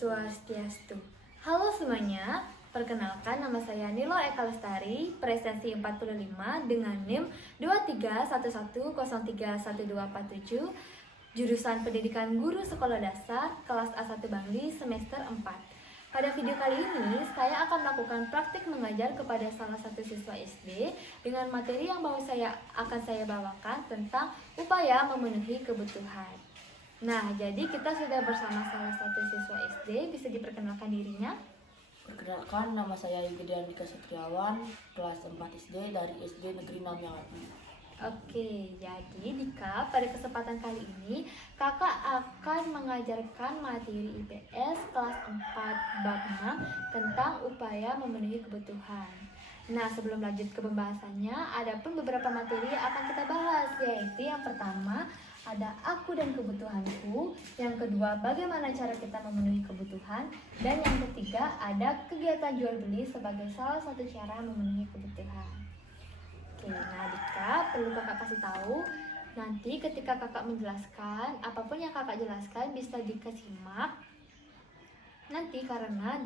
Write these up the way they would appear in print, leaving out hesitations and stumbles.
Swastiastu. Halo semuanya, perkenalkan nama saya Nilo Eka Lestari, presensi 45 dengan NIM 2311031247, jurusan Pendidikan Guru Sekolah Dasar, kelas A1 Bangli, semester 4. Pada video kali ini, saya akan melakukan praktik mengajar kepada salah satu siswa SD dengan materi yang akan saya bawakan tentang upaya memenuhi kebutuhan. Nah, jadi kita sudah bersama salah satu siswa SD, bisa diperkenalkan dirinya? Perkenalkan, nama saya Yudi Andika Satriawan, kelas 4 SD dari SD Negeri Namyangati. Oke, jadi Dika, pada kesempatan kali ini kakak akan mengajarkan materi IPS kelas 4 bab 6 tentang upaya memenuhi kebutuhan. Nah, sebelum lanjut ke pembahasannya, ada pun beberapa materi yang akan kita bahas, yaitu yang pertama ada aku dan kebutuhanku, yang kedua bagaimana cara kita memenuhi kebutuhan, dan yang ketiga ada kegiatan jual beli sebagai salah satu cara memenuhi kebutuhan. Oke, nah Dika, perlu kakak kasih tahu, nanti ketika kakak menjelaskan, apapun yang kakak jelaskan bisa Dika simak. Nanti karena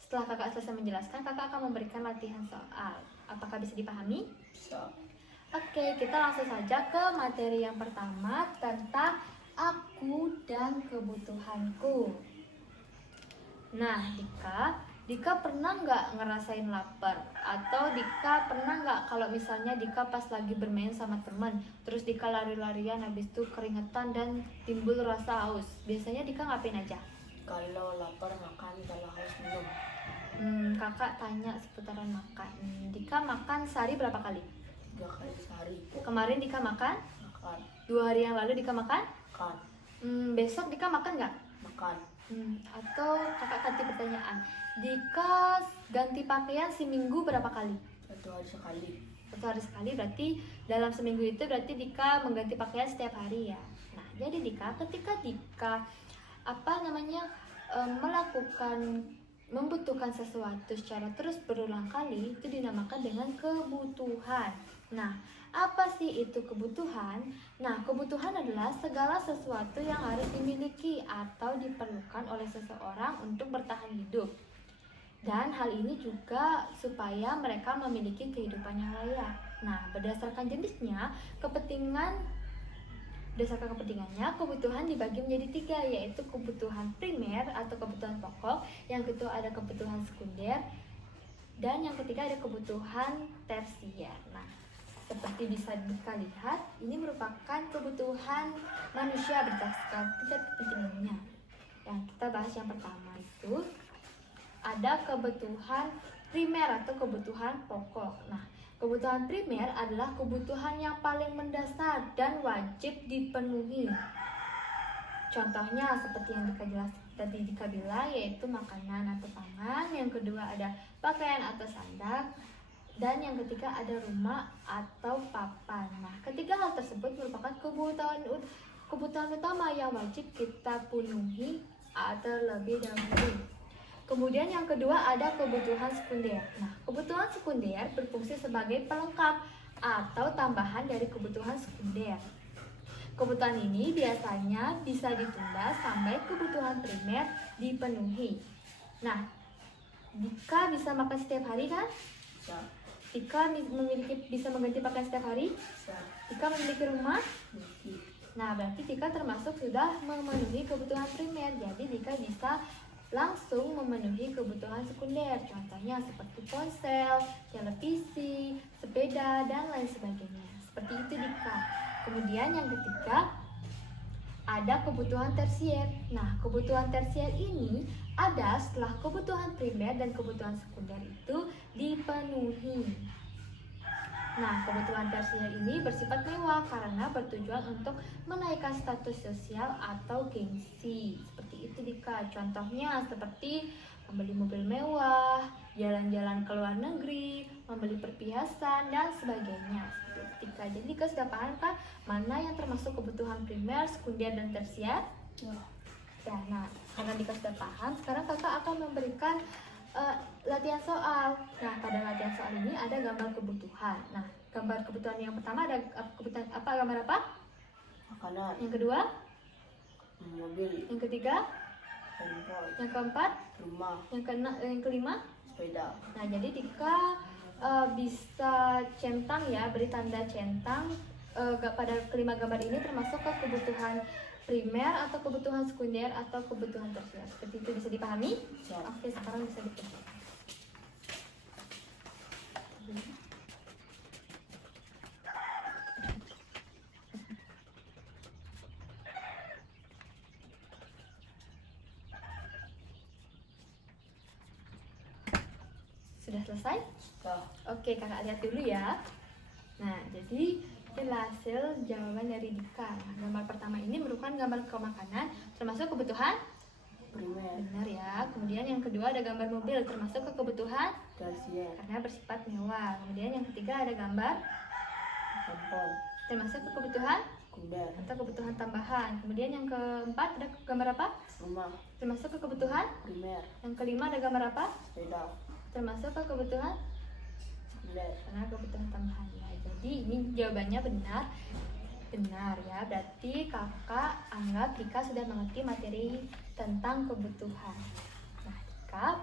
setelah kakak selesai menjelaskan, kakak akan memberikan latihan soal. Apakah bisa dipahami? Bisa. Oke, kita langsung saja ke materi yang pertama tentang aku dan kebutuhanku. Nah, Dika pernah nggak ngerasain lapar? Atau Dika pernah nggak kalau misalnya Dika pas lagi bermain sama teman, terus Dika lari-larian habis itu keringetan dan timbul rasa haus. Biasanya Dika ngapain aja? Kalau lapar makan, kalau haus minum. Kakak tanya seputaran makan. Dika makan sehari berapa kali? 3 kali sehari. Kemarin Dika makan? Makan. 2 hari yang lalu Dika makan? Makan. Besok Dika makan nggak? Makan. Atau kakak ganti pertanyaan, Dika ganti pakaian seminggu berapa kali? 1 hari sekali. 1 hari sekali, berarti dalam seminggu itu berarti Dika mengganti pakaian setiap hari ya. Nah, jadi Dika ketika Dika membutuhkan sesuatu secara terus berulang kali, itu dinamakan dengan kebutuhan. Nah, apa sih itu kebutuhan? Nah, kebutuhan adalah segala sesuatu yang harus dimiliki atau diperlukan oleh seseorang untuk bertahan hidup. Dan hal ini juga supaya mereka memiliki kehidupan yang layak. Nah, berdasarkan kepentingannya, kebutuhan dibagi menjadi 3, yaitu kebutuhan primer atau kebutuhan pokok, yang kedua ada kebutuhan sekunder, dan yang ketiga ada kebutuhan tersier. Nah, seperti bisa kita lihat, ini merupakan kebutuhan manusia berdasarkan tingkat kepentingannya. Yang kita bahas yang pertama itu ada kebutuhan primer atau kebutuhan pokok. Nah, kebutuhan primer adalah kebutuhan yang paling mendasar dan wajib dipenuhi. Contohnya seperti yang Dika bilang, yaitu makanan atau pangan. Yang kedua ada pakaian atau sandang. Dan yang ketiga ada rumah atau papan. Nah, ketiga hal tersebut merupakan kebutuhan utama yang wajib kita penuhi terlebih dahulu. Kemudian yang kedua ada kebutuhan sekunder. Nah, kebutuhan sekunder berfungsi sebagai pelengkap atau tambahan dari kebutuhan sekunder. Kebutuhan ini biasanya bisa ditunda sampai kebutuhan primer dipenuhi. Nah, Dika bisa makan setiap hari kan? Bisa. Dika bisa mengganti pakaian setiap hari? Bisa. Dika memiliki rumah? Memiliki. Nah, berarti Dika termasuk sudah memenuhi kebutuhan primer. Jadi Dika bisa langsung memenuhi kebutuhan sekunder. Contohnya seperti ponsel, televisi, sepeda, dan lain sebagainya. Seperti itu Dika. Kemudian yang ketiga ada kebutuhan tersier. Nah, kebutuhan tersier ini ada setelah kebutuhan primer dan kebutuhan sekunder itu dipenuhi. Nah, kebutuhan tersier ini bersifat mewah karena bertujuan untuk menaikkan status sosial atau gengsi. Seperti itu Dika. Contohnya seperti membeli mobil mewah, jalan-jalan ke luar negeri, membeli perhiasan, dan sebagainya. Seperti itu Dika. Jadi Dika sudah paham kan mana yang termasuk kebutuhan primer, sekunder, dan tersier? Ya, nah, karena Dika sudah paham, sekarang kakak akan memberikan latihan soal. Nah, pada latihan soal ini ada gambar kebutuhan. Nah, gambar kebutuhan yang pertama ada kebutuhan apa? Gambar apa? Makanan. Yang kedua? Mobil. Yang ketiga? handphone, Yang keempat, rumah, yang kelima. sepeda. Nah, jadi Dika bisa centang ya, beri tanda centang pada kelima gambar ini termasuk ke kebutuhan primer atau kebutuhan sekunder atau kebutuhan tersier. Seperti itu bisa dipahami? Siap. Oke, sekarang bisa dikerjakan. Sudah selesai? Dah. Oke, kakak lihat dulu ya. Nah, jadi inilah hasil jawaban dari Dika. Nah, gambar pertama ini merupakan gambar makanan termasuk kebutuhan Primer, benar ya. Kemudian yang kedua ada gambar mobil termasuk ke kebutuhan tersier, karena bersifat mewah. Kemudian yang ketiga ada gambar handphone, termasuk ke kebutuhan sekunder, atau kebutuhan tambahan. Kemudian yang keempat ada gambar apa? rumah, Termasuk ke kebutuhan. primer, Yang kelima ada gambar apa? sepeda, Termasuk ke kebutuhan sekunder. karena kebutuhan tambahan ya. Jadi ini jawabannya benar. Benar ya. Berarti kakak anggap Dika sudah mengerti materi tentang kebutuhan. Nah, Dika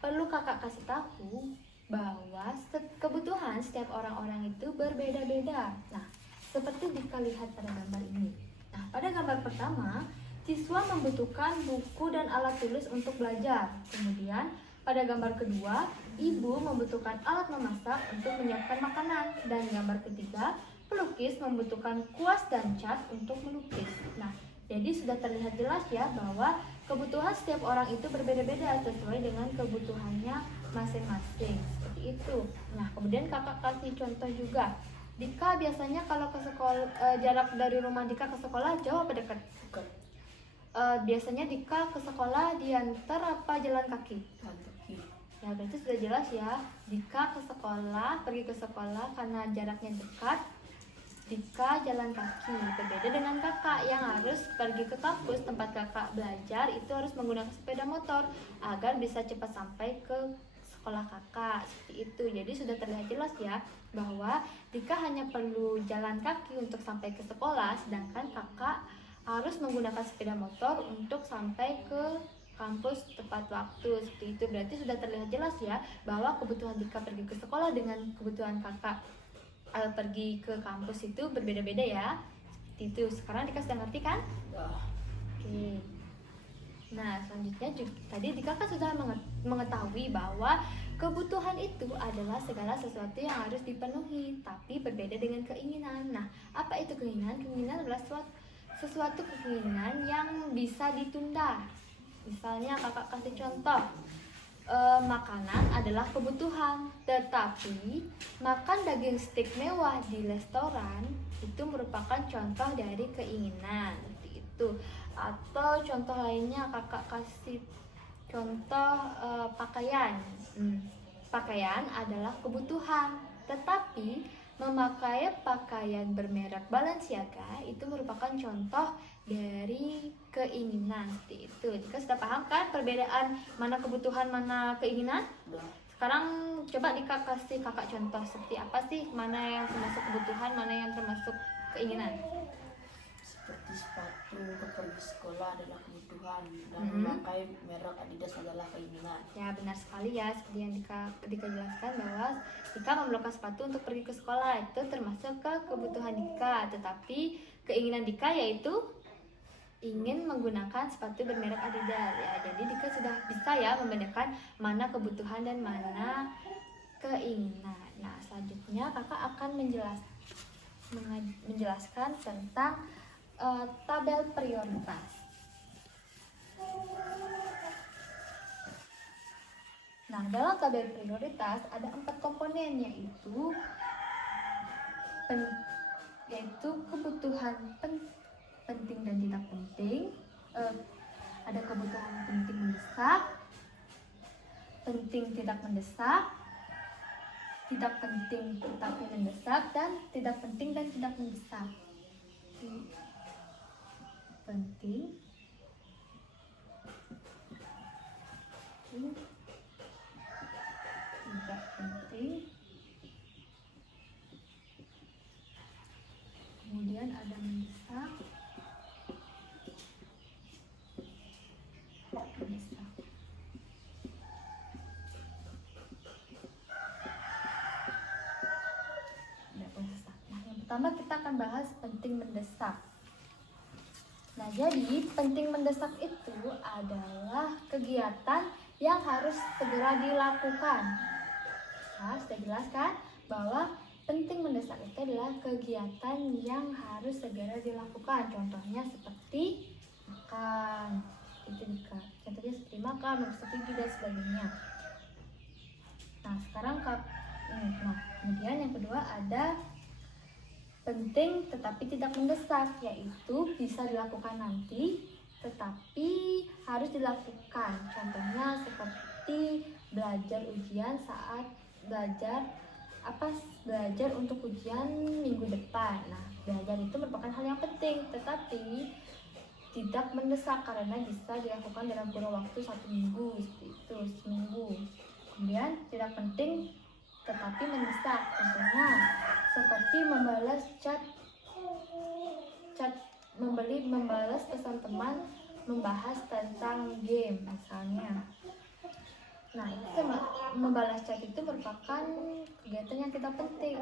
perlu kakak kasih tahu bahwa kebutuhan setiap orang-orang itu berbeda-beda. Nah, seperti Dika lihat pada gambar ini. Nah, pada gambar pertama, siswa membutuhkan buku dan alat tulis untuk belajar. Kemudian, pada gambar kedua, ibu membutuhkan alat memasak untuk menyiapkan makanan. Dan gambar ketiga, pelukis membutuhkan kuas dan cat untuk melukis. Nah, jadi sudah terlihat jelas ya bahwa kebutuhan setiap orang itu berbeda-beda sesuai dengan kebutuhannya masing-masing. Seperti itu. Nah, kemudian kakak kasih contoh juga. Dika biasanya kalau ke sekolah, jarak dari rumah Dika ke sekolah jauh apa dekat? Dekat, Biasanya Dika ke sekolah diantar apa jalan kaki? jalan kaki. Ya, berarti sudah jelas ya. Dika ke sekolah, pergi ke sekolah karena jaraknya dekat. Dika jalan kaki. Berbeda dengan kakak yang harus pergi ke kampus tempat kakak belajar, itu harus menggunakan sepeda motor agar bisa cepat sampai ke sekolah kakak. Seperti itu. Jadi sudah terlihat jelas ya bahwa Dika hanya perlu jalan kaki untuk sampai ke sekolah, sedangkan kakak harus menggunakan sepeda motor untuk sampai ke kampus tepat waktu. Seperti itu. Berarti sudah terlihat jelas ya bahwa kebutuhan Dika pergi ke sekolah dengan kebutuhan kakak pergi ke kampus itu berbeda-beda ya. Seperti itu. Sekarang Dika sudah ngerti kan? Dah. Oke. Nah, selanjutnya juga, tadi Dika kan sudah mengetahui bahwa kebutuhan itu adalah segala sesuatu yang harus dipenuhi, tapi berbeda dengan keinginan. Nah, apa itu keinginan? Keinginan adalah sesuatu keinginan yang bisa ditunda. Misalnya kakak kasih contoh, makanan adalah kebutuhan, tetapi makan daging steak mewah di restoran itu merupakan contoh dari keinginan. Seperti itu. Atau contoh lainnya kakak kasih contoh pakaian. Pakaian adalah kebutuhan, tetapi memakai pakaian bermerek Balenciaga itu merupakan contoh dari keinginan. Seperti itu. Jika sudah paham kan perbedaan mana kebutuhan mana keinginan? Dah. Sekarang coba Dika kasih kakak contoh seperti apa sih, mana yang termasuk kebutuhan, mana yang termasuk keinginan. Seperti sepatu untuk pergi sekolah adalah kebutuhan dan Mhm. memakai merek Adidas adalah keinginan. Ya, benar sekali ya, seperti yang Dika jelaskan bahwa Dika memerlukan sepatu untuk pergi ke sekolah itu termasuk ke kebutuhan Dika, tetapi keinginan Dika yaitu ingin menggunakan sepatu bermerek Adidas ya. Jadi Dika sudah bisa ya membedakan mana kebutuhan dan mana keinginan. Nah, selanjutnya kakak akan menjelaskan tentang tabel prioritas. Nah, dalam tabel prioritas ada 4 komponen, yaitu kebutuhan penting dan tidak penting, ada kebutuhan penting mendesak, penting tidak mendesak, tidak penting tetapi mendesak, dan tidak penting dan tidak mendesak. Penting, tidak penting, kemudian ada mendesak, akan bahas penting mendesak. Nah, jadi penting mendesak itu adalah kegiatan yang harus segera dilakukan. Nah, sudah jelas kan bahwa penting mendesak itu adalah kegiatan yang harus segera dilakukan. Contohnya seperti makan, contohnya seperti makan, mengusap gigi dan sebagainya. Nah, kemudian yang kedua ada penting tetapi tidak mendesak, yaitu bisa dilakukan nanti tetapi harus dilakukan. Contohnya seperti belajar untuk ujian minggu depan. Nah, belajar itu merupakan hal yang penting tetapi tidak mendesak karena bisa dilakukan dalam kurun waktu 1 minggu, seperti itu, seminggu. Kemudian tidak penting tetapi mendesak, contohnya seperti membalas membalas pesan teman, membahas tentang game misalnya. Nah, itu membalas chat itu merupakan kegiatan yang tetap penting,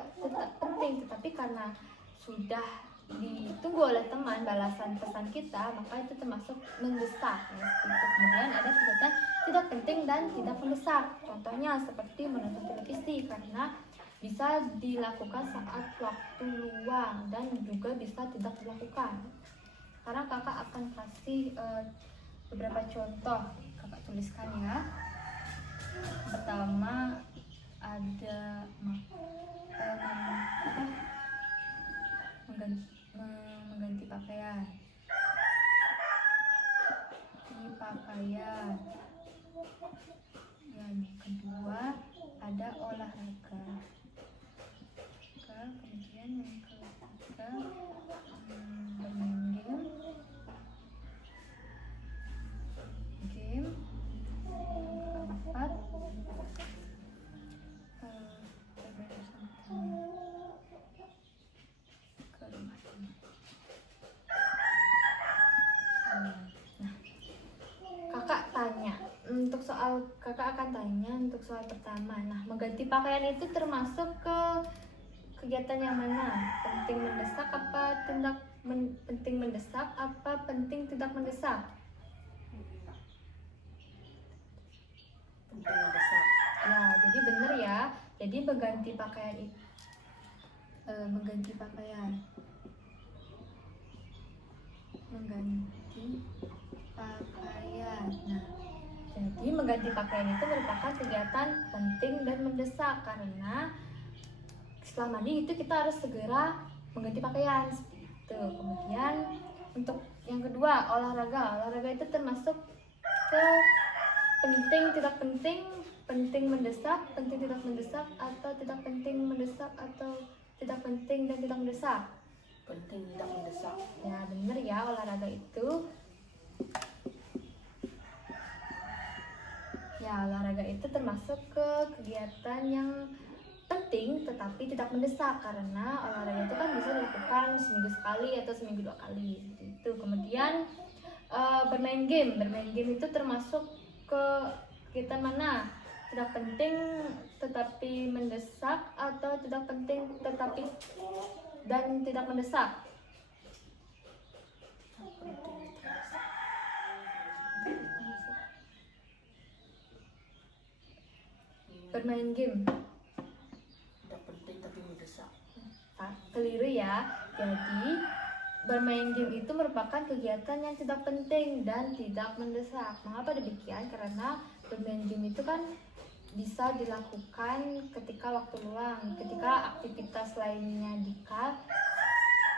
tetapi karena sudah ditunggu oleh teman balasan pesan kita, maka itu termasuk mendesak. Ya, kemudian ada kegiatan tidak penting dan tidak mendesak. Contohnya seperti menonton televisi karena bisa dilakukan saat waktu luang dan juga bisa tidak dilakukan. Sekarang kakak akan kasih beberapa contoh, kakak tuliskan ya. Pertama ada mengganti pakaian. Ini pakaian. Yang kedua ada olahraga. Kemudian yang ketiga bermain game. Yang keempat ke rumah teman. Kakak akan tanya untuk soal pertama. Nah, mengganti pakaian itu termasuk ke kegiatan yang mana? Penting mendesak apa penting mendesak apa penting tidak mendesak? Penting mendesak. Ya, jadi benar ya. Jadi mengganti pakaian itu mengganti pakaian. Nah, jadi mengganti pakaian itu merupakan kegiatan penting dan mendesak karena setelah mandi itu kita harus segera mengganti pakaian seperti itu. Kemudian untuk yang kedua olahraga itu termasuk ke penting tidak penting, penting mendesak, penting tidak mendesak, atau tidak penting mendesak, atau tidak penting dan tidak mendesak. Penting tidak mendesak. Ya benar ya, olahraga itu termasuk ke kegiatan yang penting tetapi tidak mendesak karena olahraga itu kan bisa dilakukan seminggu sekali atau seminggu 2 kali itu. Kemudian bermain game itu termasuk ke kegiatan mana? Tidak penting tetapi mendesak atau tidak penting tetapi dan tidak mendesak? Bermain game tidak penting tapi mendesak. Keliru ya. Jadi bermain game itu merupakan kegiatan yang tidak penting dan tidak mendesak. Mengapa demikian? Karena bermain game itu kan bisa dilakukan ketika waktu luang, ketika aktivitas lainnya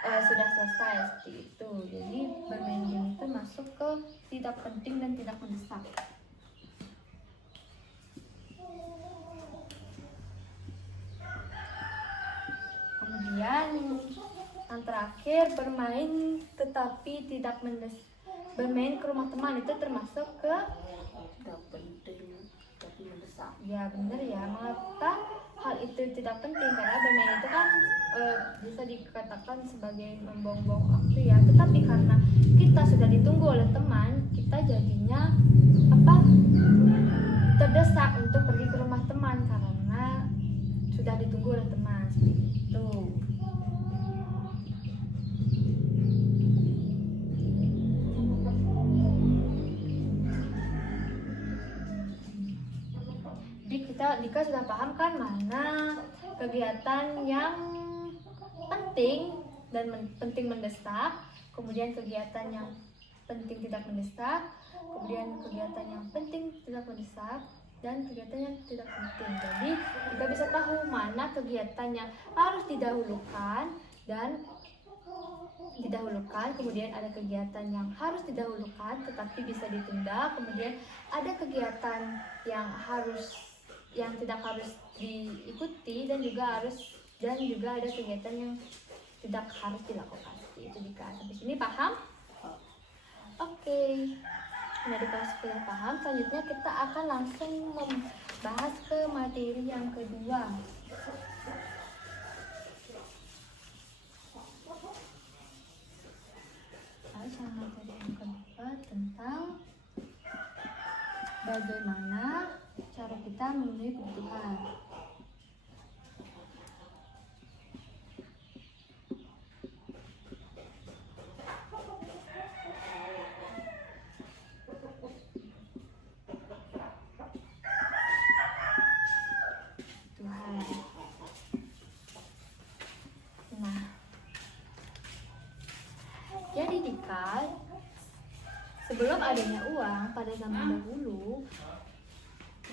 sudah selesai seperti itu. Jadi bermain game itu masuk ke tidak penting dan tidak mendesak. Kemudian yang terakhir bermain tetapi tidak mendesak. Bermain ke rumah teman itu termasuk ke tidak penting tapi mendesak. Ya benar ya. Mengapa hal itu tidak penting? Karena bermain itu kan bisa dikatakan sebagai membuang-buang waktu ya. Tetapi karena kita sudah ditunggu oleh teman, kita jadinya terdesak untuk pergi ke rumah teman karena sudah ditunggu oleh teman seperti itu. Dika sudah paham kan mana kegiatan yang penting dan penting mendesak, kemudian kegiatan yang penting tidak mendesak, kemudian kegiatan yang penting tidak mendesak, dan kegiatan yang tidak penting. Jadi kita bisa tahu mana kegiatan yang harus didahulukan dan kemudian ada kegiatan yang harus didahulukan tetapi bisa ditunda, kemudian ada kegiatan yang tidak harus diikuti dan juga ada kegiatan yang tidak harus dilakukan. Itu Dika. Sampai sini paham? Oke. Nah, kalau sudah paham, selanjutnya kita akan langsung membahas ke materi yang kedua. Materi yang kedua tentang bagaimana cara kita memenuhi kebutuhan. Jadi Dika, sebelum adanya uang pada zaman dahulu,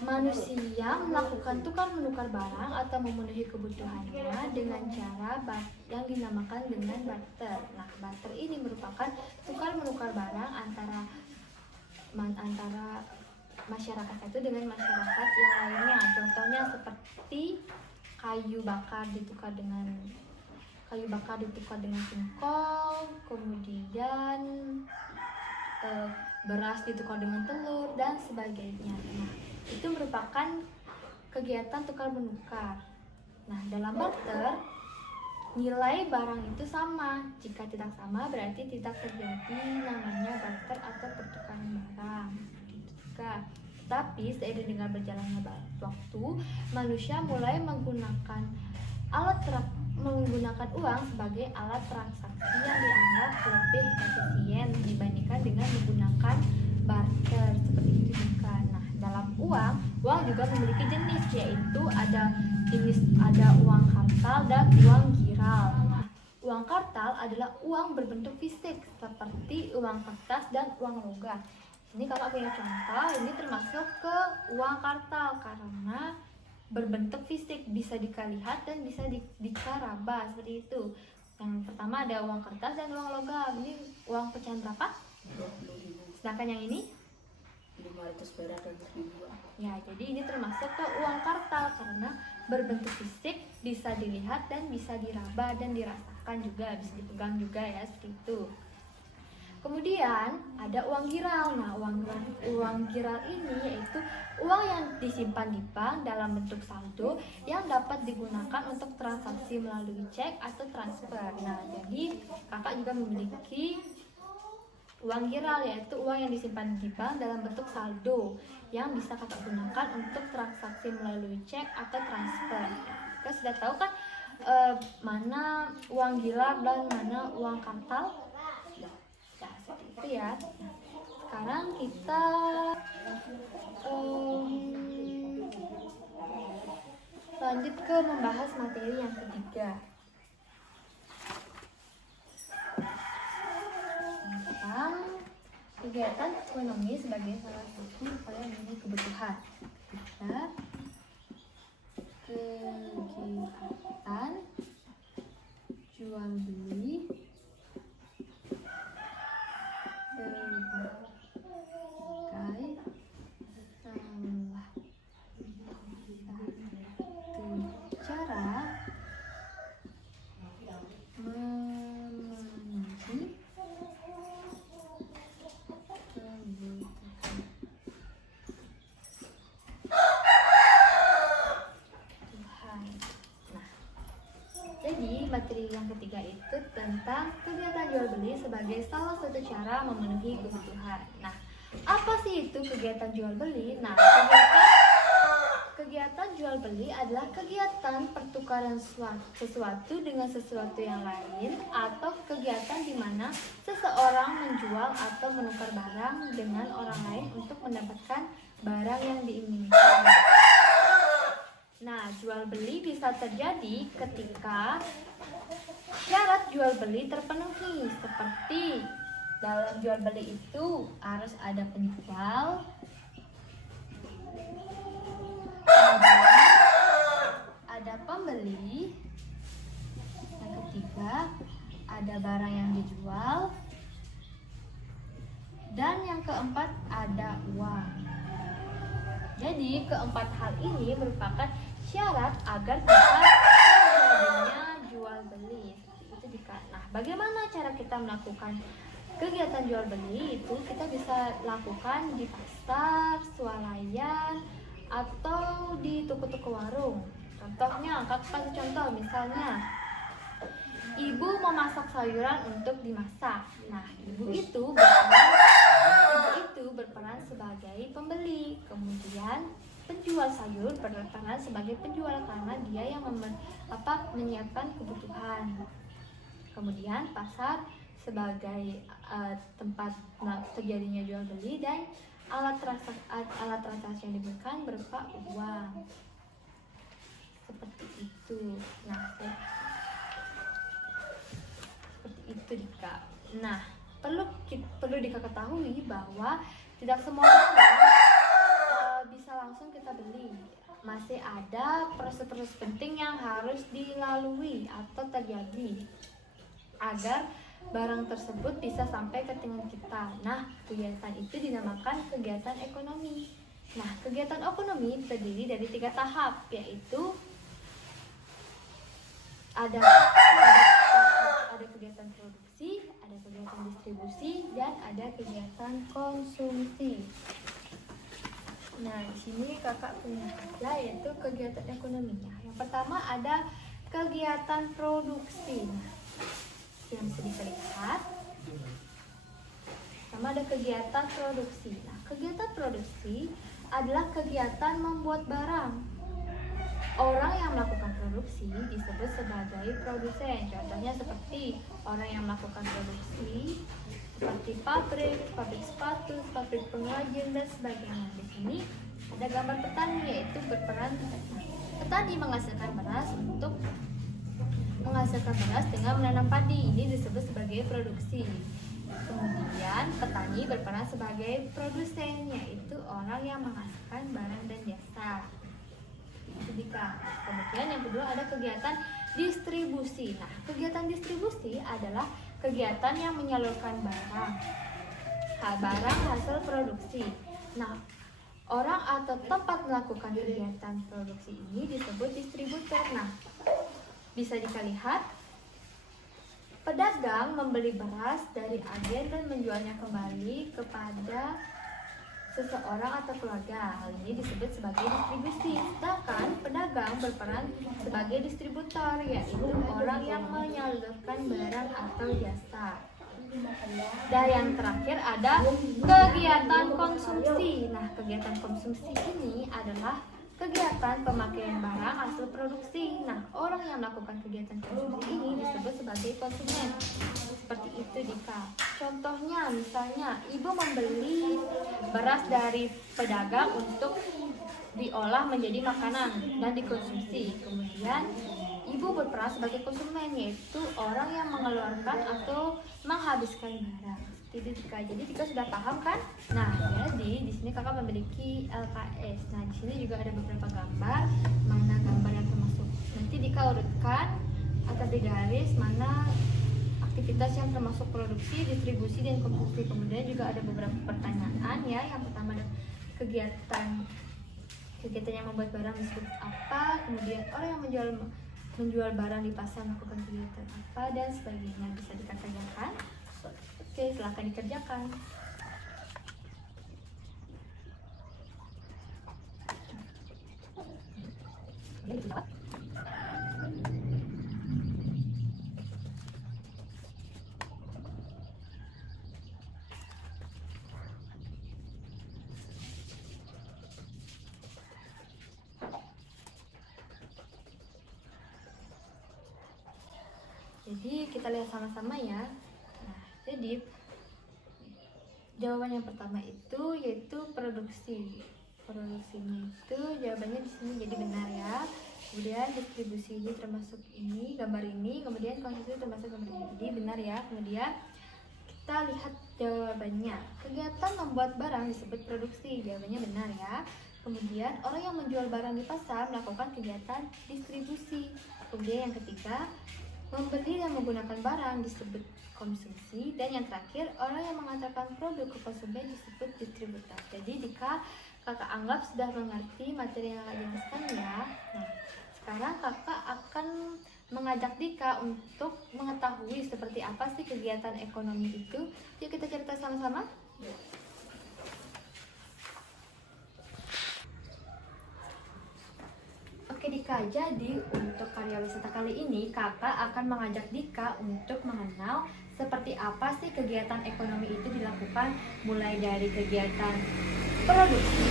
manusia melakukan tukar menukar barang atau memenuhi kebutuhannya dengan cara yang dinamakan dengan barter. Nah, barter ini merupakan tukar menukar barang antara masyarakat satu dengan masyarakat yang lainnya. Contohnya seperti kayu bakar ditukar dengan singkong, kemudian beras ditukar dengan telur dan sebagainya. Nah, itu merupakan kegiatan tukar menukar. Nah, dalam barter nilai barang itu sama. Jika tidak sama berarti tidak terjadi namanya barter atau pertukaran barang. Tapi seiring dengan berjalannya waktu, manusia mulai menggunakan uang sebagai alat transaksi yang dianggap lebih efisien dibandingkan dengan menggunakan barter seperti itu juga. Nah, dalam uang juga memiliki jenis, yaitu ada uang kartal dan uang giral. Nah, uang kartal adalah uang berbentuk fisik seperti uang kertas dan uang logam. Ini kakak punya contoh, ini termasuk ke uang kartal karena berbentuk fisik, bisa dilihat dan bisa dicaraba seperti itu. Yang pertama ada uang kertas dan uang logam. Ini uang pecahan berapa? 20.000. Sedangkan yang ini 500 perak dan 1.000. Ya, jadi ini termasuk ke uang kartal karena berbentuk fisik, bisa dilihat dan bisa diraba dan dirasakan juga, bisa dipegang juga ya, seperti itu. Kemudian ada uang giral. Nah, uang giral ini yaitu uang yang disimpan di bank dalam bentuk saldo yang dapat digunakan untuk transaksi melalui cek atau transfer. Nah, jadi kakak juga memiliki uang giral, yaitu uang yang disimpan di bank dalam bentuk saldo yang bisa kakak gunakan untuk transaksi melalui cek atau transfer. Kakak sudah tahu kan mana uang giral dan mana uang kartal? Nah, seperti itu ya. Nah, sekarang kita lanjut ke membahas materi yang ketiga tentang kegiatan ekonomi sebagai salah satu upaya memenuhi kebutuhan. Kegiatan jual beli materi yang ketiga itu tentang kegiatan jual beli sebagai salah satu cara memenuhi kebutuhan. Nah, apa sih itu kegiatan jual beli? Nah, kegiatan jual beli adalah kegiatan pertukaran sesuatu dengan sesuatu yang lain atau kegiatan di mana seseorang menjual atau menukar barang dengan orang lain untuk mendapatkan barang yang diinginkan. Nah, jual beli bisa terjadi ketika syarat jual beli terpenuhi, seperti dalam jual beli itu harus ada penjual, kemudian ada pembeli, yang ketiga ada barang yang dijual, dan yang keempat ada uang. Jadi keempat hal ini merupakan syarat agar kita terjadinya jual beli. Itu nah, bagaimana cara kita melakukan kegiatan jual beli? Itu kita bisa lakukan di pasar, swalayan, atau di toko-toko warung. Contohnya, kakak kasih contoh, misalnya ibu memasak sayuran untuk dimasak. Nah, ibu itu berperan sebagai pembeli. Kemudian penjual sayur berperan sebagai penjual karena dia yang menyiapkan kebutuhan. Kemudian pasar sebagai tempat terjadinya jual beli, dan alat transaksi yang diberikan berupa uang. Seperti itu. Nah, seperti itu Dika. Nah, perlu diketahui bahwa tidak semua barang bisa langsung kita beli. Masih ada proses-proses penting yang harus dilalui atau terjadi agar barang tersebut bisa sampai ke tangan kita. Nah, kegiatan itu dinamakan kegiatan ekonomi. Nah, kegiatan ekonomi terdiri dari 3 tahap, yaitu ada kegiatan produksi, ada kegiatan distribusi, dan ada kegiatan konsumsi. Nah, di sini kakak punya yaitu kegiatan ekonominya. Yang pertama ada kegiatan produksi. Nah, yang bisa dilihat, pertama ada kegiatan produksi. Nah, kegiatan produksi adalah kegiatan membuat barang. Orang yang melakukan produksi disebut sebagai produsen. Contohnya seperti orang yang melakukan produksi seperti pabrik sepatu, pabrik pengrajin, dan sebagainya. Di sini ada gambar petani, yaitu berperan petani menghasilkan beras dengan menanam padi. Ini disebut sebagai produksi. Kemudian petani berperan sebagai produsen, yaitu orang yang menghasilkan barang dan jasa. Kemudian yang kedua ada kegiatan distribusi. Nah, kegiatan distribusi adalah kegiatan yang menyalurkan barang hasil produksi. Nah, orang atau tempat melakukan kegiatan produksi ini disebut distributor. Nah, bisa dilihat, pedagang membeli beras dari agen dan menjualnya kembali kepada seseorang atau keluarga. Hal ini disebut sebagai distribusi. Sedangkan pedagang berperan sebagai distributor, yaitu orang yang menyalurkan barang atau jasa. Dan yang terakhir ada kegiatan konsumsi. Nah, kegiatan konsumsi ini adalah kegiatan pemakaian barang hasil produksi. Nah, orang yang melakukan kegiatan konsumsi ini disebut sebagai konsumen. Seperti itu Dika. Contohnya misalnya ibu membeli beras dari pedagang untuk diolah menjadi makanan dan dikonsumsi. Kemudian ibu berperan sebagai konsumen, yaitu orang yang mengeluarkan atau menghabiskan barang. Jadi Dika sudah paham kan? Nah, jadi di sini kakak memiliki LKS. Nah, di sini juga ada beberapa gambar. Mana gambar yang termasuk? Nanti Dika urutkan atau di garis mana aktivitas yang termasuk produksi, distribusi, dan konsumsi. Kemudian juga ada beberapa pertanyaan ya. Yang pertama ada kegiatan yang membuat barang disebut apa, kemudian orang yang menjual barang di pasar melakukan kegiatan apa, dan sebagainya. Bisa dikerjakan. Oke, silahkan dikerjakan. Jadi kita lihat sama-sama ya. Nah, jadi jawaban yang pertama itu yaitu produksi. Produksinya itu jawabannya di sini jadi benar ya. kemudian distribusi ini termasuk ini, gambar ini, kemudian konsumsi termasuk gambar ini. Jadi benar ya. Kemudian kita lihat jawabannya. Kegiatan membuat barang disebut produksi. Jawabannya benar ya. Kemudian orang yang menjual barang di pasar melakukan kegiatan distribusi. Kemudian yang ketiga, membeli dan menggunakan barang disebut konsumsi. Dan yang terakhir, orang yang mengantarkan produk ke konsumen disebut distributor. Jadi jika kakak anggap sudah mengerti materi yang kakak jelaskan ya. Nah, sekarang kakak akan mengajak Dika untuk mengetahui seperti apa sih kegiatan ekonomi itu. Yuk kita cerita sama-sama. Oke Dika, jadi untuk karya wisata kali ini kakak akan mengajak Dika untuk mengenal seperti apa sih kegiatan ekonomi itu dilakukan, mulai dari kegiatan produksi,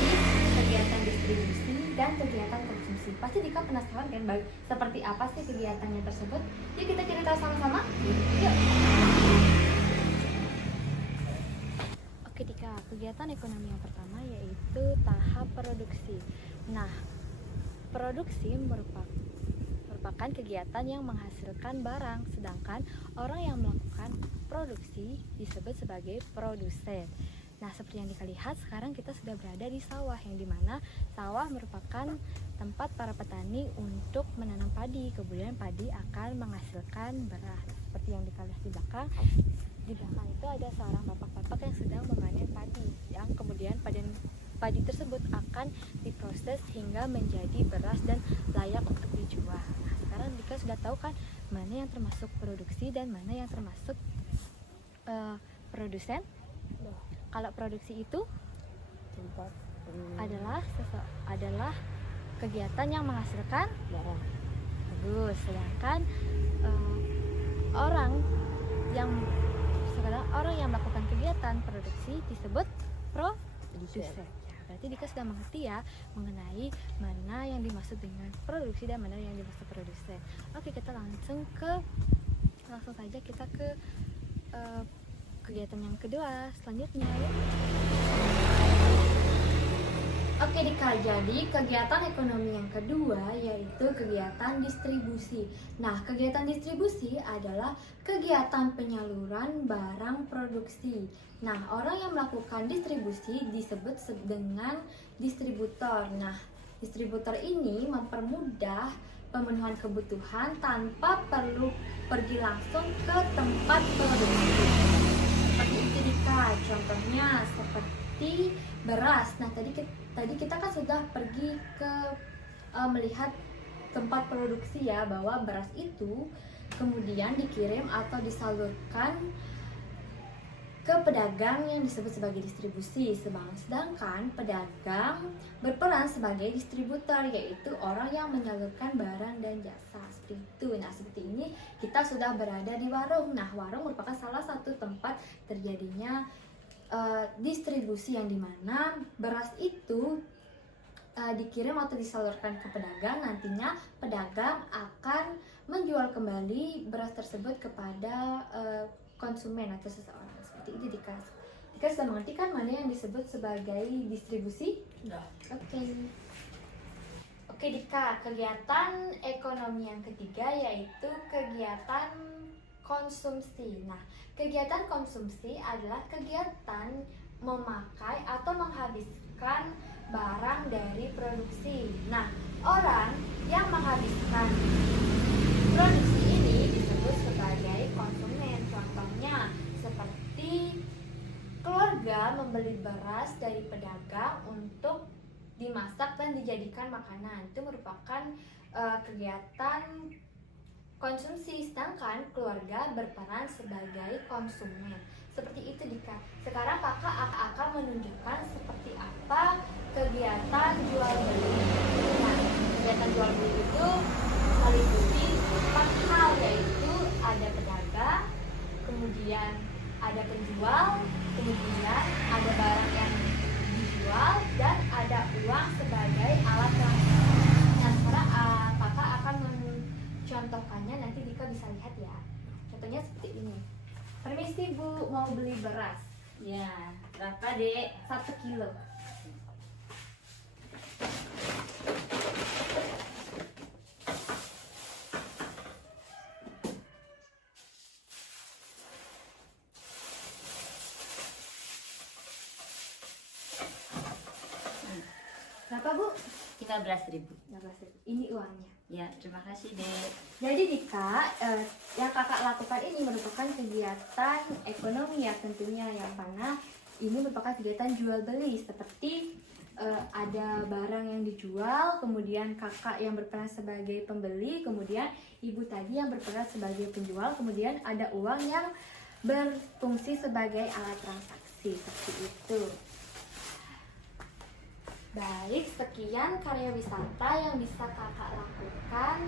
kegiatan distribusi, dan kegiatan konsumsi. Pasti Dika penasaran kan seperti apa sih kegiatannya tersebut? Yuk kita cerita sama-sama. Yuk. Oke Dika, kegiatan ekonomi yang pertama yaitu tahap produksi. Nah, produksi merupakan kegiatan yang menghasilkan barang, sedangkan orang yang melakukan produksi disebut sebagai produsen. Nah, seperti yang Dika lihat, sekarang kita sudah berada di sawah, yang dimana sawah merupakan tempat para petani untuk menanam padi. Kemudian padi akan menghasilkan beras. Seperti yang Dika lihat di belakang itu ada seorang bapak-bapak yang sedang memanen padi, yang kemudian padi tersebut akan diproses hingga menjadi beras dan layak untuk dijual. Nah, sekarang Dika sudah tahu kan mana yang termasuk produksi dan mana yang termasuk produsen. Kalau produksi itu adalah kegiatan yang menghasilkan barang. Bagus. Sedangkan orang yang melakukan kegiatan produksi disebut produsen. Berarti Dika sudah mengerti ya mengenai mana yang dimaksud dengan produksi dan mana yang dimaksud produsen. Oke, kita langsung saja kita ke kegiatan yang kedua selanjutnya ya. Oke Dika, jadi kegiatan ekonomi yang kedua yaitu kegiatan distribusi. Nah, kegiatan distribusi adalah kegiatan penyaluran barang produksi. Nah, orang yang melakukan distribusi disebut dengan distributor. Nah, distributor ini mempermudah pemenuhan kebutuhan tanpa perlu pergi langsung ke tempat produksi. Seperti itu Dika, contohnya seperti beras. Nah, tadi kita kan sudah pergi ke melihat tempat produksi ya, bahwa beras itu kemudian dikirim atau disalurkan ke pedagang yang disebut sebagai distribusi. Sedangkan pedagang berperan sebagai distributor, yaitu orang yang menyalurkan barang dan jasa. Seperti itu. Nah, seperti ini kita sudah berada di warung. Nah, warung merupakan salah satu tempat terjadinya distribusi, yang dimana beras itu dikirim atau disalurkan ke pedagang. Nantinya pedagang akan menjual kembali beras tersebut kepada konsumen atau seseorang. Seperti itu Dika sudah mengerti kan mana yang disebut sebagai distribusi? Oke Dika, kegiatan ekonomi yang ketiga yaitu kegiatan konsumsi. Nah, kegiatan konsumsi adalah kegiatan memakai atau menghabiskan barang dari produksi. Nah, orang yang menghabiskan produksi ini disebut sebagai konsumen. Contohnya seperti keluarga membeli beras dari pedagang untuk dimasak dan dijadikan makanan. Itu merupakan kegiatan konsumsi, sedangkan keluarga berperan sebagai konsumen. Seperti itu Dika. Sekarang kakak akan menunjukkan seperti apa kegiatan jual beli. Nah, kegiatan jual beli itu meliputi 4 hal, yaitu ada pedagang, kemudian ada penjual, kemudian ada barang yang dijual, dan ada uang sebagai alat transaksi. Nah, sekarang kakak akan mencontohkannya, nanti Dika bisa lihat ya. Contohnya seperti ini. Permisi Bu, mau beli beras. Ya, berapa Dek? 1 kilo. Berapa Bu? 15.000. 15.000. Ini uangnya. Ya, terima kasih Dek. Jadi Dika, yang kakak lakukan ini merupakan kegiatan ekonomi ya tentunya, yang mana ini merupakan kegiatan jual beli, seperti ada barang yang dijual, kemudian kakak yang berperan sebagai pembeli, kemudian ibu tadi yang berperan sebagai penjual, kemudian ada uang yang berfungsi sebagai alat transaksi, seperti itu. Baik, sekian karya wisata yang bisa kakak lakukan